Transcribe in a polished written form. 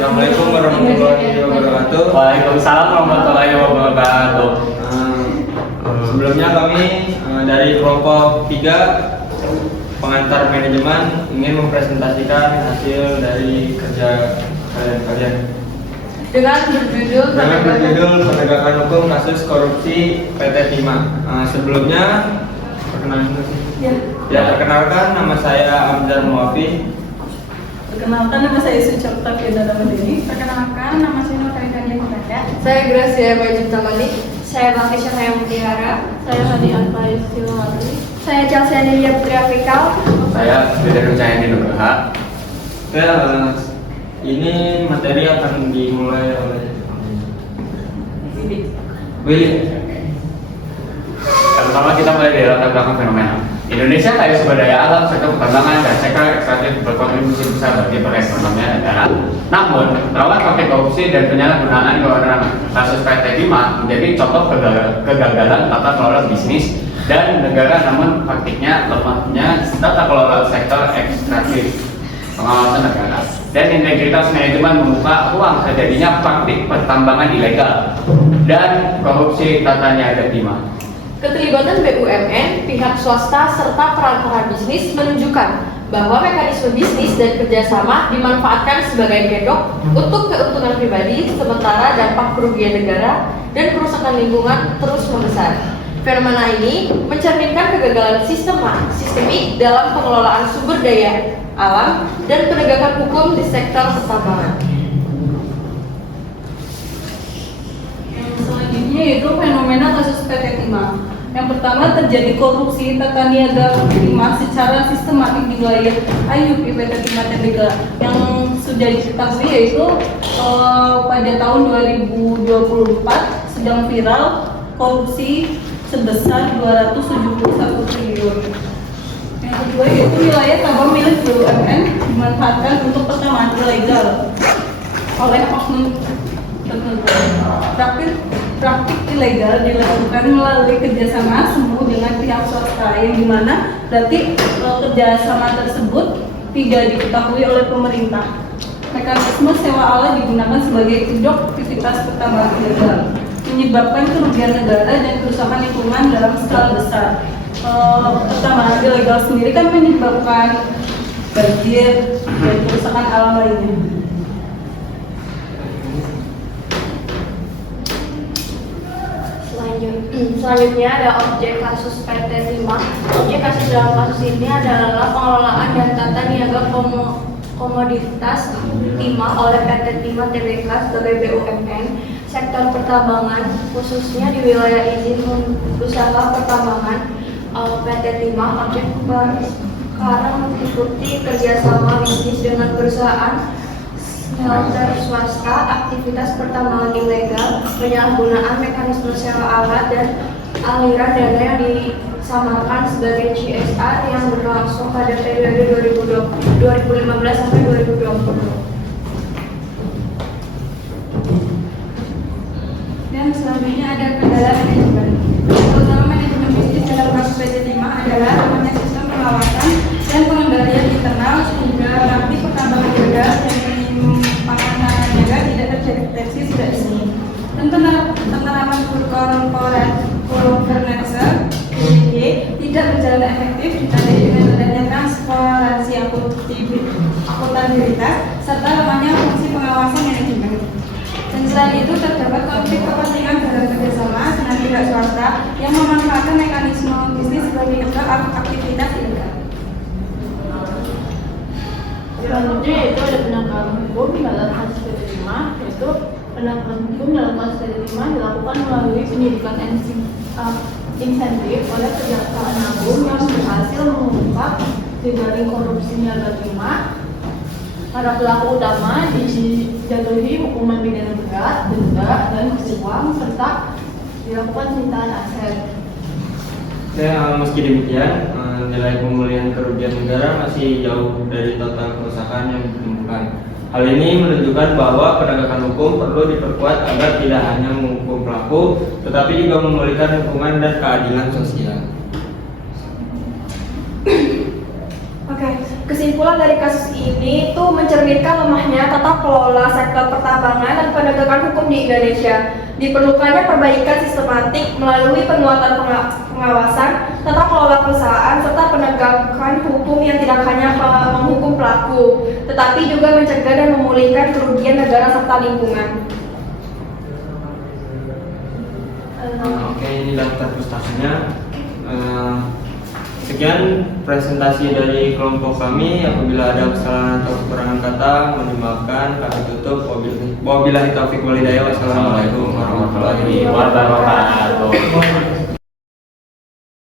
Assalamualaikum warahmatullahi wabarakatuh. Waalaikumsalam warahmatullahi wabarakatuh. Sebelumnya kami dari kelompok 3 pengantar manajemen ingin mempresentasikan hasil dari kerja kalian dengan berjudul penegakan hukum kasus korupsi PT Timah. Sebelumnya perkenalkan nama saya Amzar Muafi. Perkenalkan, nama saya Sucipta Firdana Madeni. Perkenalkan, nama saya Nur Kalikandia Mutaka. Saya Gracia Majid Tamani. Saya Bangki Syahaya Mutihara. Saya Hadi Anfais Silawati. Saya Chelsea Adelia Putri Afikal. Saya Beda Nucayani Nugraha. Ini materi akan dimulai oleh Willy. Pertama kita mulai dari latar belakang fenomena. Indonesia kaya sumber daya alam, sektor pertambangan, dan sektor ekstraktif berkontribusi besar bagi perekonomian negara. Namun, rawan praktik korupsi dan penyalahgunaan kewenangan kasus PT Timah menjadi contoh kegagalan tata kelola bisnis dan negara, namun praktiknya lemahnya tata kelola sektor ekstraktif, pengawasan negara, dan integritas manajemen membuka ruang terjadinya praktik pertambangan ilegal dan korupsi tata niaga Timah. Keterlibatan BUMN, pihak swasta, serta perantara bisnis menunjukkan bahwa mekanisme bisnis dan kerjasama dimanfaatkan sebagai gedok untuk keuntungan pribadi, sementara dampak kerugian negara dan kerusakan lingkungan terus membesar. Fenomena ini mencerminkan kegagalan sistemik dalam pengelolaan sumber daya alam dan penegakan hukum di sektor pertambangan. Selanjutnya yaitu fenomena kasus PT Timah. Yang pertama, terjadi korupsi tata niaga Timah secara sistematik di wilayah IUP PT Timah Tbk yang sudah diketahui, yaitu pada tahun 2024 sedang viral korupsi sebesar 271 triliun. Yang kedua yaitu wilayah tambang milik BUMN dimanfaatkan untuk pertambangan ilegal oleh oknum tertentu. Praktik ilegal dilakukan melalui kerjasama semu dengan pihak swasta, yang dimana berarti kerjasama tersebut tidak diketahui oleh pemerintah. Mekanisme sewa alat digunakan sebagai gedok aktivitas pertambangan ilegal, menyebabkan kerugian negara dan kerusakan lingkungan dalam skala besar. Pertambangan ilegal sendiri kan menyebabkan banjir dan kerusakan alam lainnya. Selanjutnya ada objek kasus PT Timah. Objek kasus dalam kasus ini adalah pengelolaan dan tata niaga komoditas timah oleh PT Timah Tbk sebagai BUMN sektor pertambangan, khususnya di wilayah izin usaha pertambangan PT Timah. Objek perkara mengikuti kerjasama bisnis dengan perusahaan smelter swasta, aktivitas pertambangan ilegal, penyalahgunaan mekanisme sewa alat, dan aliran dana yang disamarkan sebagai CSR yang berlangsung pada periode 2015 sampai 2020. Dan selanjutnya ada kendala manajemen. Terutama manajemen bisnis dalam kasus PT Timah adalah lemahnya sistem pengawasan dan pengendalian internal, sehingga praktik pertambangan ilegal dan penyimpangan tata niaga tidak terdeteksi sejak dini. Dan penerapan governance (GDG) tidak berjalan efektif, ditandai dengan rendahnya transparansi akuntabilitas serta lemahnya fungsi pengawasan manajemen. Dan selain itu terdapat konflik kepentingan dalam kerjasama dengan pihak swasta yang memanfaatkan mekanisme bisnis sebagai gedok aktivitas ilegal. Selanjutnya yaitu ada penegakan hukum dalam kasus PT Timah, yaitu penegakan hukum dalam kasus PT Timah dilakukan melalui penyidikan insentif oleh Kejaksaan Agung yang berhasil mengungkap jejaring korupsi niaga Timah. Para pelaku utama dijatuhi hukuman pidana berat, denda, dan uang, serta dilakukan penyitaan aset. Meski demikian, nilai pemulihan kerugian negara masih jauh dari total kerusakan yang ditemukan. Hal ini menunjukkan bahwa penegakan hukum perlu diperkuat agar tidak hanya menghukum pelaku, tetapi juga memulihkan lingkungan dan keadilan sosial. Oke, Kesimpulan dari kasus ini itu mencerminkan lemahnya tata kelola sektor pertambangan dan penegakan hukum di Indonesia. Diperlukannya perbaikan sistematik melalui penguatan pengawasan, tata kelola perusahaan, serta penegakan hukum yang tidak hanya menghukum pelaku, tetapi juga mencegah dan memulihkan kerugian negara serta lingkungan. Oke, ini daftar frustasinya. Sekian presentasi dari kelompok kami. Apabila ada kesalahan atau kekurangan kata, mohon dimaafkan. Kami tutup. Wabillahi taufiq wal hidayah. Wassalamualaikum warahmatullahi wabarakatuh.